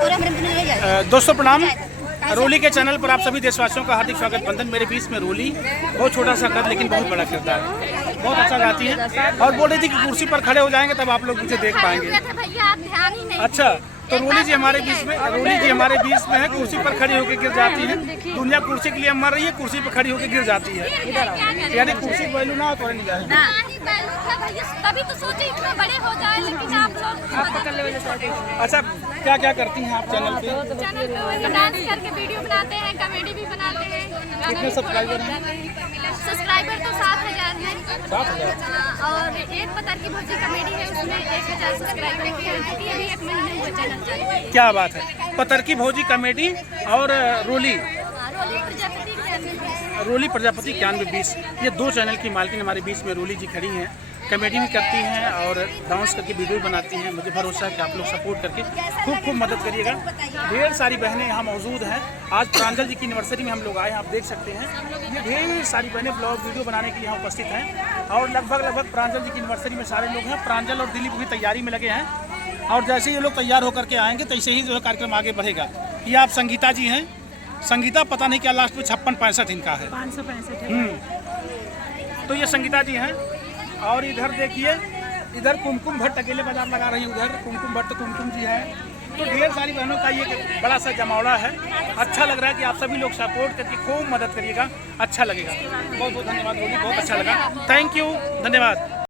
दोस्तों प्रणाम। रोली के चैनल पर आप सभी देशवासियों का हार्दिक स्वागत। बंधन मेरे बीच में रोली, बहुत छोटा सा कद लेकिन बहुत बड़ा किरदार है, बहुत अच्छा गाती है और बोल रही थी कि कुर्सी पर खड़े हो जाएंगे तब आप लोग मुझे देख पाएंगे। अच्छा, तो रोली जी हमारे बीच में है। कुर्सी पर खड़ी होकर गिर जाती है। दुनिया कुर्सी के लिए मर रही है, कुर्सी पर खड़ी होकर गिर जाती है। यानी कुर्सी वैल्यू ना हो तो नहीं जाए। तभी तो सोचे इतना बड़े हो जाए, लेकिन आप लोग अच्छा, क्या क्या करती हैं आप चैनल पे? डांस करके वीडियो बनाते हैं, कॉमेडी भी बनाते हैं। कितने सब्सक्राइबर हैं? सब्सक्राइबर तो 7,000 है। 7,000। और एक पतर की भौजी कॉमेडी है, उसमें 1,000 सब्सक्राइबर है। अभी 1 महीने हुए चैनल चालू है। क्या बात है। पतर की भौजी कॉमेडी और रोली प्रजापति 9120, ये 2 चैनल की मालकिन हमारे बीच में रोली जी खड़ी हैं। कॉमेडी भी करती हैं और डांस करके वीडियो बनाती हैं। मुझे भरोसा है कि आप लोग सपोर्ट करके खूब मदद करिएगा। ढेर सारी बहनें यहाँ मौजूद हैं। आज प्रांजल जी की एनिवर्सरी में हम लोग आए हैं, आप देख सकते हैं। ये ढेर सारी बहनें ब्लॉग वीडियो बनाने के लिए यहाँ उपस्थित हैं और लगभग प्रांजल जी की एनिवर्सरी में सारे लोग हैं। प्रांजल और दिलीप भी तैयारी में लगे हैं और जैसे ये लोग तैयार होकर के आएंगे तैसे ही जो है कार्यक्रम आगे बढ़ेगा। ये आप संगीता जी हैं। संगीता पता नहीं क्या लास्ट में 56-65 इनका है, 565। तो ये संगीता जी हैं। और इधर देखिए, इधर कुमकुम भट्ट अकेले बाजार लगा रही है। उधर कुमकुम भट्ट कुमकुम जी हैं। तो ढेर सारी बहनों का ये बड़ा सा जमावड़ा है। अच्छा लग रहा है कि आप सभी लोग सपोर्ट करके खूब मदद करिएगा, अच्छा लगेगा। बहुत बहुत धन्यवाद रोली, बहुत अच्छा लगा। थैंक यू, धन्यवाद।